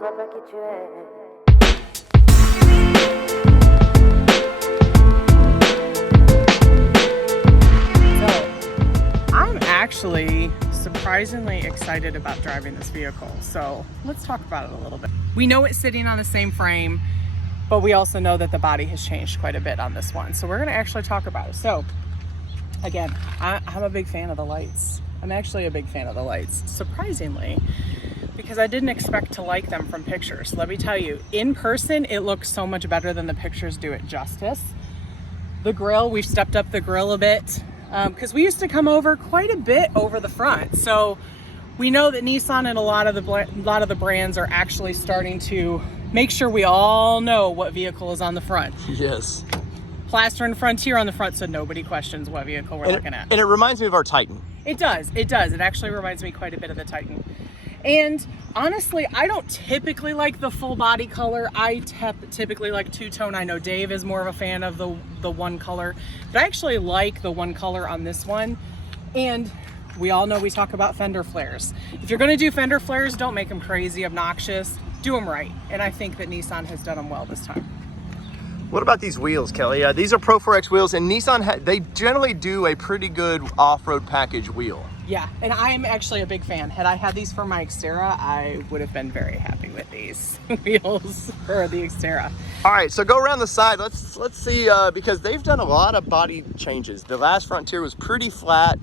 Montre-toi qui tu es. So, I'm actually surprisingly excited about driving this vehicle. So let's talk about it a little bit. We know it's sitting on the same frame, but we also know that the body has changed quite a bit on this one. So we're gonna actually talk about it. So again, I'm a big fan of the lights. I'm actually a big fan of the lights, surprisingly, because I didn't expect to like them from pictures. Let me tell you, in person, it looks so much better than the pictures do it justice. The grille, we've stepped up the grille a bit, because we used to come over quite a bit over the front. So we know that Nissan and a lot of the brands are actually starting to make sure we all know what vehicle is on the front. Yes. Plastering Frontier on the front so nobody questions what vehicle we're looking at. And it reminds me of our Titan. It does. It actually reminds me quite a bit of the Titan. And honestly, I don't typically like the full body color. I typically like two-tone. I know Dave is more of a fan of the one color, but I actually like the one color on this one. And we all know we talk about fender flares. If you're gonna do fender flares, don't make them crazy, obnoxious. Do them right. And I think that Nissan has done them well this time. What about these wheels, Kelly? These are Pro4x wheels, and Nissan, they generally do a pretty good off-road package wheel. Yeah, and I am actually a big fan. Had I had these for my Xterra, I would have been very happy with these wheels for the Xterra. All right, so go around the side. Let's see, because they've done a lot of body changes. The last Frontier was pretty flat,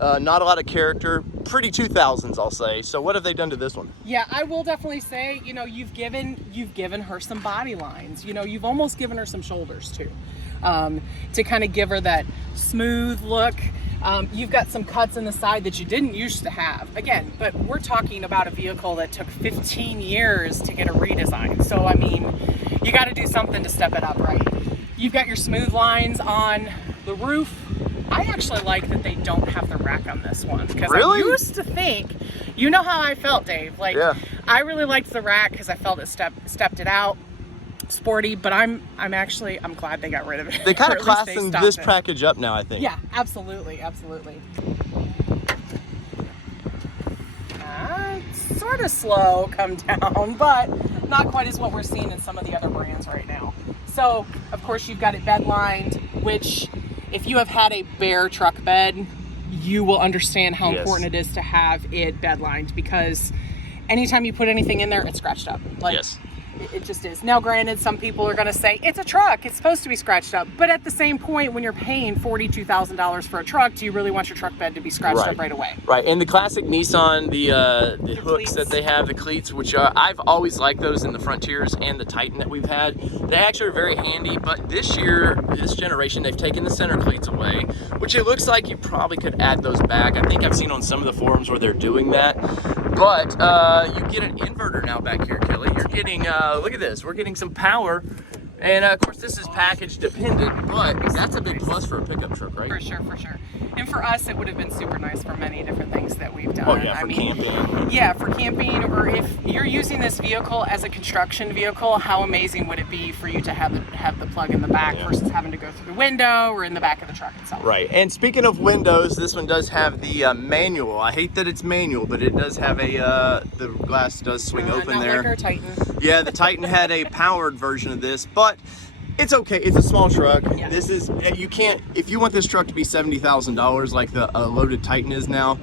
not a lot of character, pretty 2000s, I'll say. So what have they done to this one? Yeah, I will definitely say, you know, you've given her some body lines. You know, you've almost given her some shoulders too, to kind of give her that smooth look. You've got some cuts in the side that you didn't used to have. Again, but we're talking about a vehicle that took 15 years to get a redesign. So, I mean, you got to do something to step it up, right? You've got your smooth lines on the roof. I actually like that they don't have the rack on this one. Because really? I used to think, you know how I felt, Dave. Like, yeah. I really liked the rack because I felt it stepped it out. Sporty, but I'm glad they got rid of it. They kind of classing this package up now, I think. Yeah, absolutely. Sort of slow come down, but not quite as what we're seeing in some of the other brands right now. So, of course, you've got it bed lined, which if you have had a bare truck bed, you will understand how important it is to have it bed lined, because anytime you put anything in there, it's scratched up. Like, yes. It just is. Now, granted, some people are going to say, it's a truck, it's supposed to be scratched up. But at the same point, when you're paying $42,000 for a truck, do you really want your truck bed to be scratched up right away? Right, and the classic Nissan, the hooks cleats that they have, the cleats, which I've always liked those in the Frontiers and the Titan that we've had. They actually are very handy, but this year, this generation, they've taken the center cleats away, which it looks like you probably could add those back. I think I've seen on some of the forums where they're doing that. But you get an inverter now back here, Kelly. You're getting, look at this, we're getting some power. And of course this is package dependent, but that's a big plus for a pickup truck, right? For sure. And for us, it would have been super nice for many different things that we've done. Oh yeah, for camping. Yeah, for camping, or if you're using this vehicle as a construction vehicle, how amazing would it be for you to have the plug in the back versus having to go through the window or in the back of the truck itself. Right, and speaking of windows, this one does have the manual. I hate that it's manual, but it does have a, the glass does swing open not there. Like our Titan. Yeah, the Titan had a powered version of this, but it's okay. It's a small truck. Yeah. This is, you can't, if you want this truck to be $70,000 like the loaded Titan is now,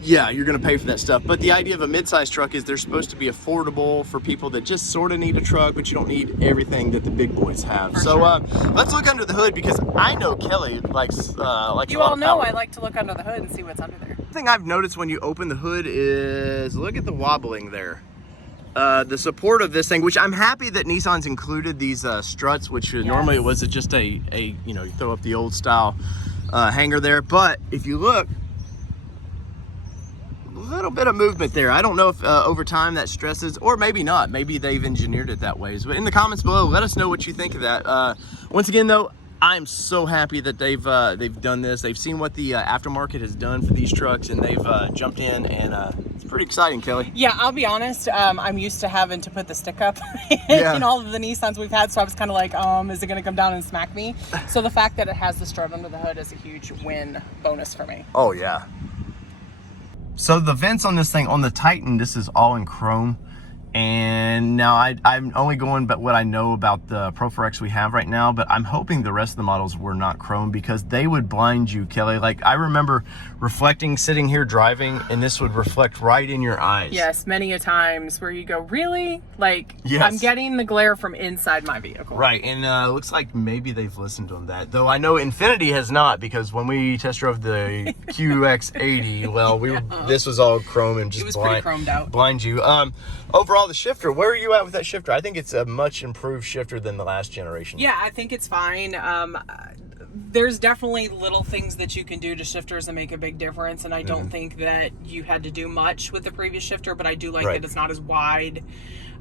yeah, you're going to pay for that stuff. But the idea of a mid-size truck is they're supposed to be affordable for people that just sort of need a truck, but you don't need everything that the big boys have. So let's look under the hood, because I know Kelly likes you all know I like to look under the hood and see what's under there. The thing I've noticed when you open the hood is, look at the wobbling there. The support of this thing, which I'm happy that Nissan's included these struts, which normally it was just a you know, you throw up the old style hanger there. But if you look, a little bit of movement there. I don't know if over time that stresses, or maybe not. Maybe they've engineered it that way. But in the comments below, let us know what you think of that. Once again, though, I'm so happy that they've done this. They've seen what the aftermarket has done for these trucks, and they've jumped in, and it's pretty exciting, Kelly. Yeah, I'll be honest. I'm used to having to put the stick up in all of the Nissans we've had, so I was kind of like, is it going to come down and smack me? So the fact that it has the strut under the hood is a huge win bonus for me. Oh yeah. So the vents on this thing, on the Titan, this is all in chrome. And And now I'm only going but what I know about the Pro4x we have right now, but I'm hoping the rest of the models were not chrome, because they would blind you, Kelly. Like, I remember reflecting, sitting here driving, and this would reflect right in your eyes. Yes, many a times where you go, really? Like, yes. I'm getting the glare from inside my vehicle. Right, and it looks like maybe they've listened on that. Though I know Infiniti has not, because when we test drove the QX80, well, this was all chrome and just it was pretty chromed out. Blind you. Overall, the shifter, where are you at with that shifter? I think it's a much improved shifter than the last generation. Yeah, I think it's fine. There's definitely little things that you can do to shifters that make a big difference, and I don't think that you had to do much with the previous shifter, but I do like that it's not as wide.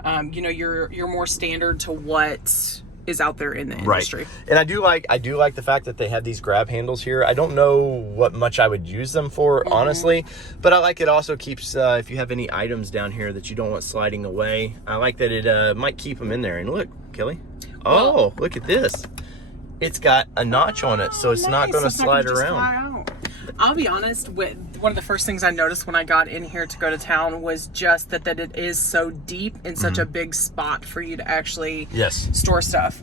You know, you're more standard to what is out there in the industry. And I do like the fact that they have these grab handles here. I don't know what much I would use them for, honestly, but I like it also keeps if you have any items down here that you don't want sliding away, I like that it might keep them in there. And look, Kelly, oh, look at this, it's got a notch on it, so it's not going to slide around. I'll be honest, one of the first things I noticed when I got in here to go to town was just that it is so deep in such a big spot for you to actually store stuff.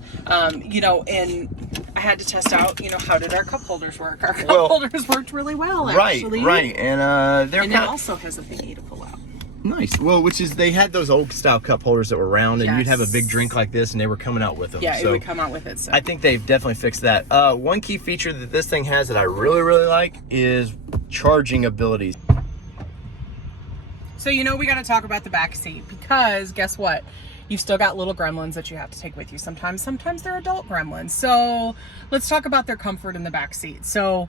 You know, and I had to test out, you know, how did our cup holders work? Our cup holders worked really well, actually. Right. And it also has a thingy to pull out. Nice. Well, which is, they had those old style cup holders that were round, and you'd have a big drink like this, and they were coming out with them. Yeah, so it would come out with it. So I think they've definitely fixed that. One key feature that this thing has that I really, really like is charging abilities. So, you know, we got to talk about the back seat, because guess what? You've still got little gremlins that you have to take with you sometimes. Sometimes they're adult gremlins. So let's talk about their comfort in the back seat. So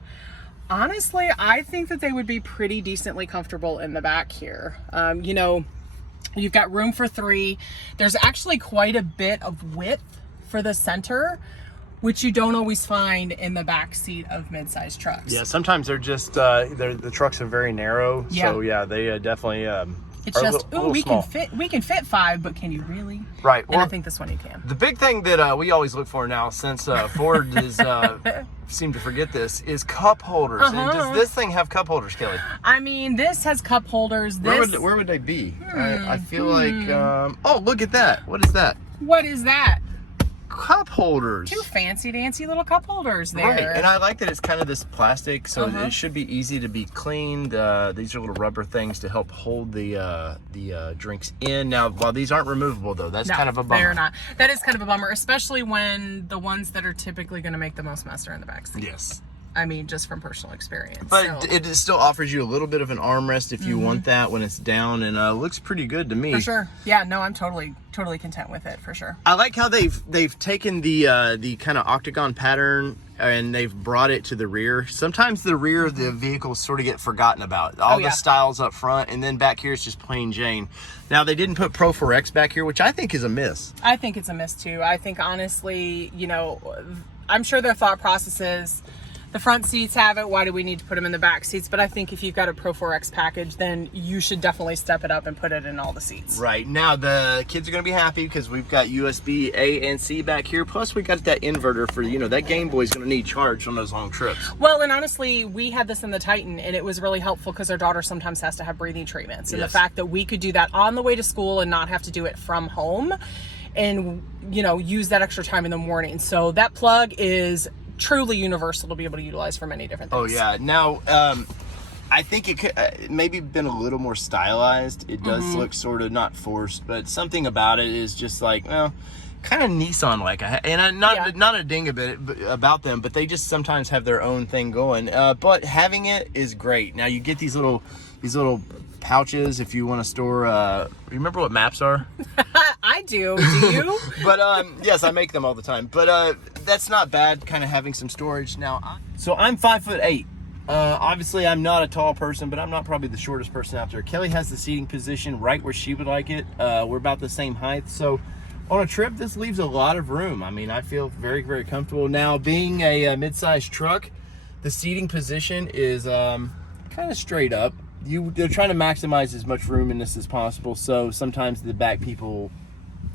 honestly, I think that they would be pretty decently comfortable in the back here. You know, you've got room for 3. There's actually quite a bit of width for the center, which you don't always find in the back seat of mid-size trucks. Yeah, sometimes they're just the trucks are very narrow. Yeah. So yeah, they definitely it's just, ooh, we can fit 5, but can you really? Right. And I think this one you can. The big thing that we always look for now, since Ford is seem to forget this, is cup holders. And does this thing have cup holders, Kelly? I mean, this has cup holders. Where would they be? I feel like oh, look at that. What is that? What is that? Cup holders. 2 fancy dancy little cup holders there. Right, and I like that it's kind of this plastic, so it should be easy to be cleaned. These are little rubber things to help hold the drinks in. Now, while these aren't removable, though, that's kind of a bummer. They're not. That is kind of a bummer, especially when the ones that are typically going to make the most mess are in the back seat. Yes. I mean, just from personal experience. But it still offers you a little bit of an armrest if you want that when it's down, and looks pretty good to me. For sure. Yeah, no, I'm totally content with it, for sure. I like how they've taken the kind of octagon pattern and they've brought it to the rear. Sometimes the rear of the vehicles sort of get forgotten about. All the styles up front, and then back here it's just plain Jane. Now, they didn't put Pro4x back here, which I think is a miss. I think it's a miss too. I think, honestly, you know, I'm sure their thought process is, the front seats have it, why do we need to put them in the back seats? But I think if you've got a Pro4x package, then you should definitely step it up and put it in all the seats. Right. Now, the kids are going to be happy because we've got USB A and C back here. Plus, we got that inverter for, you know, that Game Boy's going to need charge on those long trips. Well, and honestly, we had this in the Titan, and it was really helpful because our daughter sometimes has to have breathing treatments. And the fact that we could do that on the way to school and not have to do it from home and, you know, use that extra time in the morning. So that plug is truly universal to be able to utilize for many different things. Oh yeah. Now I think it could maybe been a little more stylized. It does look sort of not forced, but something about it is just like, well, kind of Nissan like. And not a ding a bit about them, but they just sometimes have their own thing going. But having it is great. Now you get these little pouches if you want to store remember what maps are? I do you? But yes, I make them all the time, but that's not bad, kind of having some storage. Now, so I'm 5'8". Obviously I'm not a tall person, but I'm not probably the shortest person out there. Kelly has the seating position right where she would like it. We're about the same height, so on a trip this leaves a lot of room. I mean, I feel very, very comfortable. Now, being a mid-sized truck, the seating position is kind of straight up. They're trying to maximize as much room in this as possible, so sometimes the back people,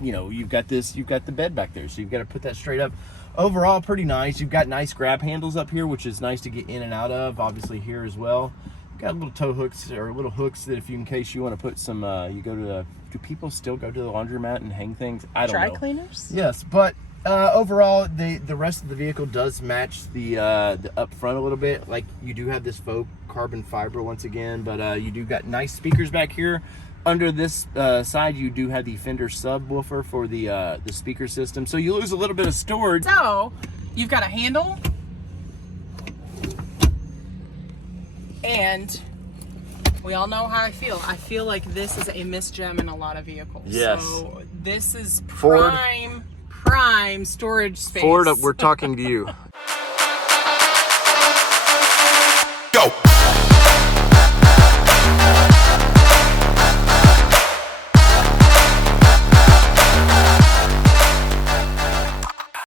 you know, you've got the bed back there, so you've got to put that straight up. Overall, pretty nice. You've got nice grab handles up here, which is nice to get in and out of, obviously here as well. Got little tow hooks, or little hooks that in case you want to put some, you go to do people still go to the laundromat and hang things? I don't know. Dry cleaners? Yes, but overall, the rest of the vehicle does match the up front a little bit. Like, you do have this faux carbon fiber once again, but you do got nice speakers back here. Under this side, you do have the Fender subwoofer for the speaker system, so you lose a little bit of storage. So, you've got a handle, and we all know how I feel. I feel like this is a missed gem in a lot of vehicles. Yes. So this is Ford. prime storage space. Ford, we're talking to you.